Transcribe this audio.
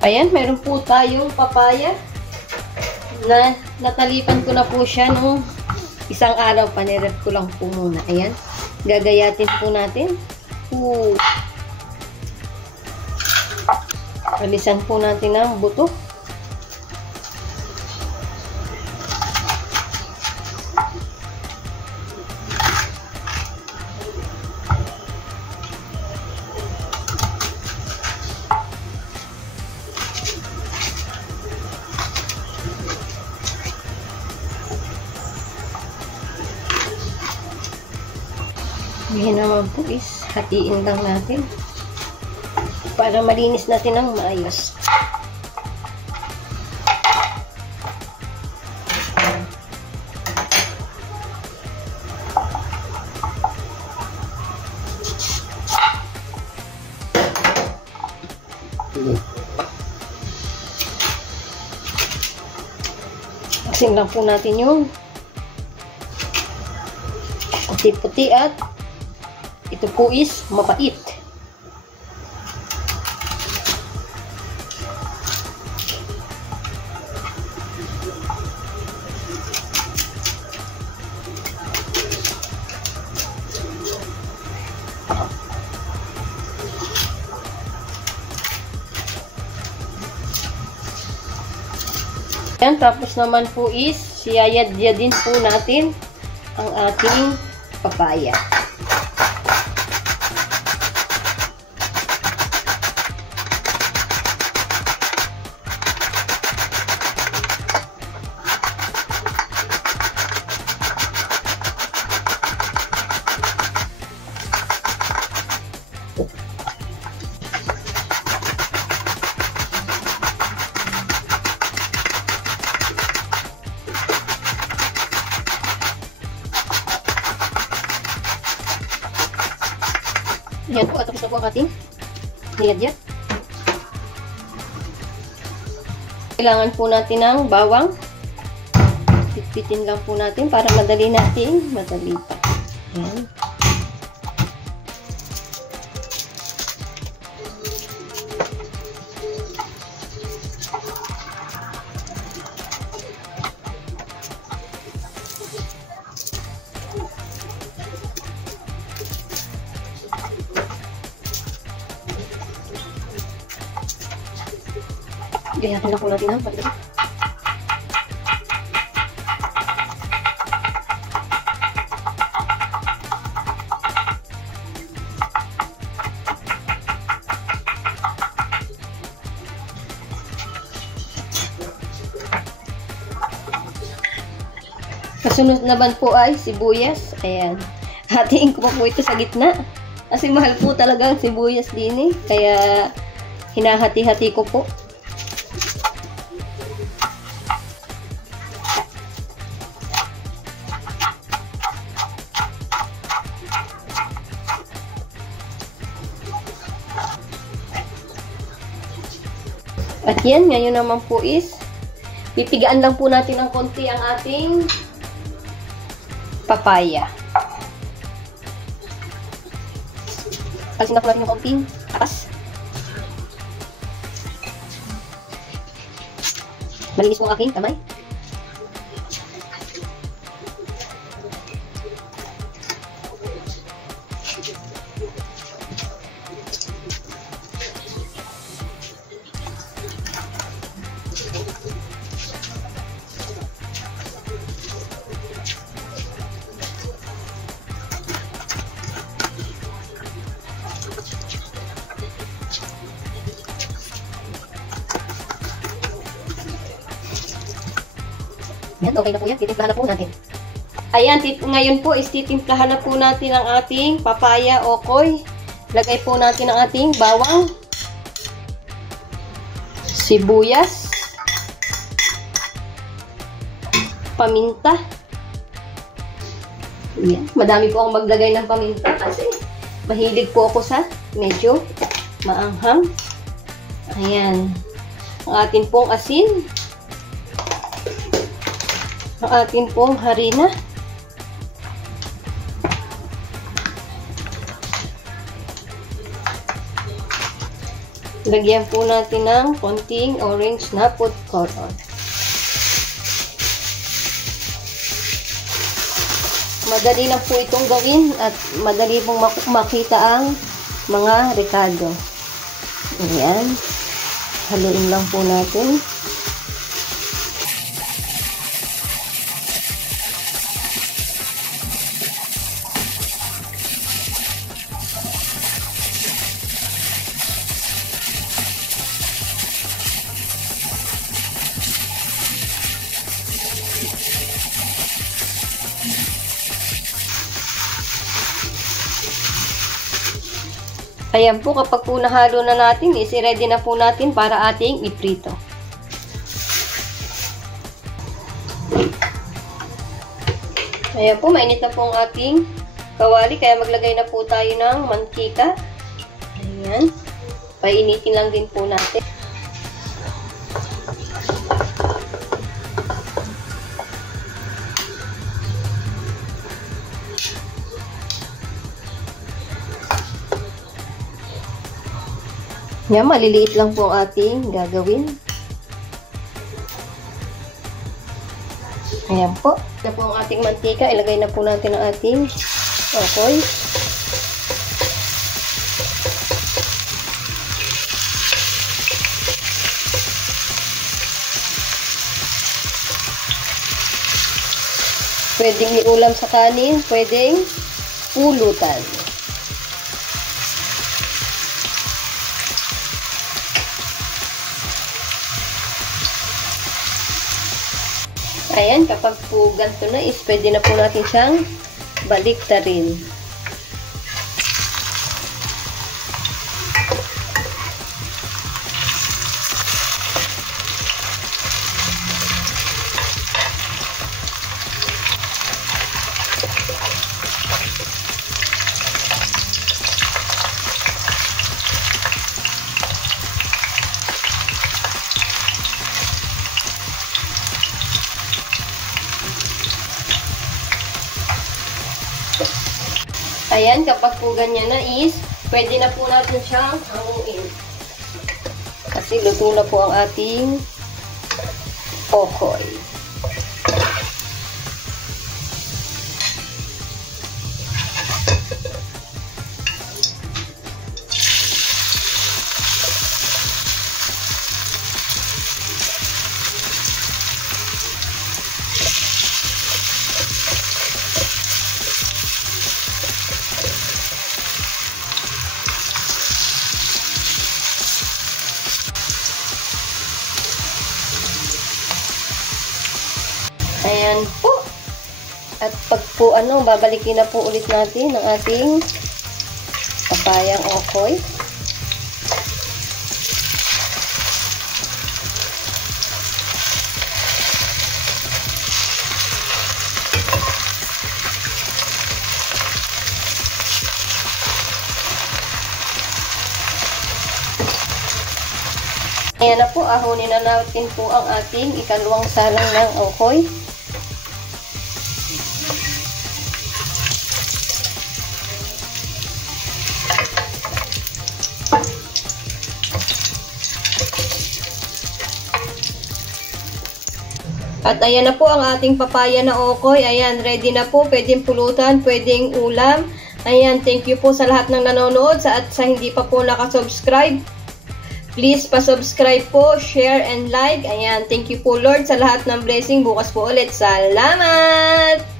Ayan, meron po tayong papaya na natalipan ko na po siya nung isang araw. Panirep ko lang po muna. Ayan, gagayatin po natin. Alisan po natin ang buto. Ngayon naman po is hatiin lang natin para malinis natin ang maayos. Asin lang po natin yung puti-puti at ito po is mapait. Yan, tapos naman po is siyayad-yadin po natin ang ating papaya. Ayan po, at tapos na po ang ating niyadya. Kailangan po natin ng bawang. Pitpitin lang po natin para madali natin matalipa. Ayan. Gayatin lang po natin ang pagdating. Kasunod naman po ay sibuyas. Ayan. Hatiin ko po ito sa gitna. Kasi mahal po talaga ang sibuyas din eh. Kaya hinahati-hati ko po. At yan, ngayon naman po is pipigaan lang po natin ng konti ang ating papaya. Alisin na po natin yung konting atas. Malinis po ang aking kamay. Yan, okay na po yan. Titimplahan na po natin. Ayan, ngayon po is titimplahan na po natin ang ating papaya okoy. Lagay po natin ang ating bawang, sibuyas, paminta. Ayan, madami po akong maglagay ng paminta kasi mahilig po ako sa medyo maanghang. Ayan, ang ating pong asin. Ang ating pong harina. Lagyan po natin ng konting orange na food color. Madali lang po itong gawin at madali pong makita ang mga rekado. Ayan. Haluin lang po natin. Ayan po, kapag po nahalo na natin, isi-ready na po natin para ating iprito. Ayan po, mainit na po ang ating kawali, kaya maglagay na po tayo ng mantika. Ayan. Painitin lang din po natin. Yan, maliliit lang po ang ating gagawin. Ayan po. Ito po ang ating mantika. Ilagay na po natin ang ating okoy. Pwedeng iulam sa kanin, pwedeng pulutan. Ayan, kapag po ganito na is pwede na po natin siyang baliktarin. Ayan, kapag po ganyan na is, pwede na po natin siyang hanguin. Kasi luto na po ang ating okoy. Ayan po. At pag po babalikin na po ulit natin ang ating papayang okoy. Ayan na po, ahonin na natin po ang ating ikalawang salang ng okoy. At ayan na po ang ating papaya na okoy. Ayan, ready na po. Pwedeng pulutan, pwedeng ulam. Ayan, thank you po sa lahat ng nanonood. At sa hindi pa po nakasubscribe, please pa-subscribe po, share, and like. Ayan, thank you po Lord sa lahat ng blessing. Bukas po ulit. Salamat!